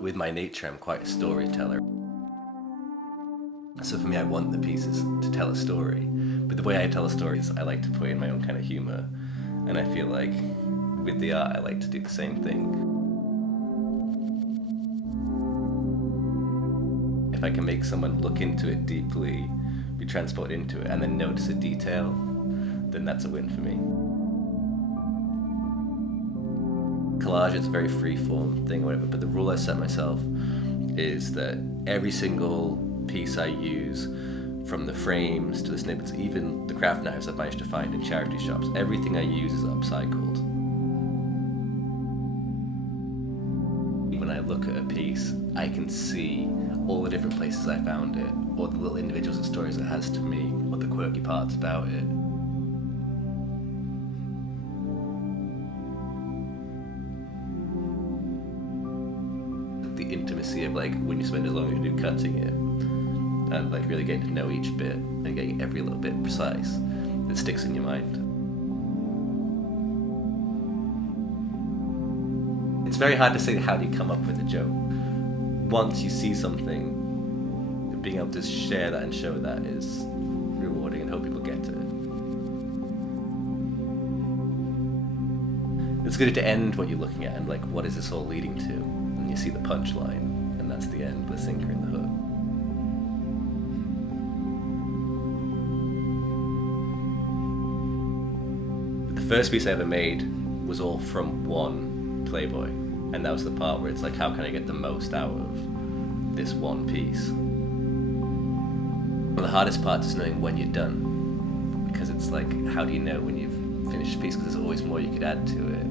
With my nature, I'm quite a storyteller. So for me, I want the pieces to tell a story. But the way I tell a story is I like to put in my own kind of humour. And I feel like with the art, I like to do the same thing. If I can make someone look into it deeply, be transported into it, and then notice a detail, then that's a win for me. Collage is a very free-form thing, or whatever, but the rule I set myself is that every single piece I use, from the frames to the snippets, even the craft knives I've managed to find in charity shops, everything I use is upcycled. When I look at a piece, I can see all the different places I found it, or the little individuals and stories it has to me, or the quirky parts about it. The intimacy of like when you spend as long as you do cutting it, and like really getting to know each bit and getting every little bit precise, that sticks in your mind. It's very hard to say how do you come up with a joke. Once you see something, being able to share that and show that is rewarding, and hope people get to it. It's good to end what you're looking at and like, what is this all leading to? And you see the punchline, and that's the end, the sinker in the hook. The first piece I ever made was all from one Playboy, and that was the part where it's like, how can I get the most out of this one piece? Well, the hardest part is knowing when you're done, because it's like, how do you know when you've finished a piece? Because there's always more you could add to it.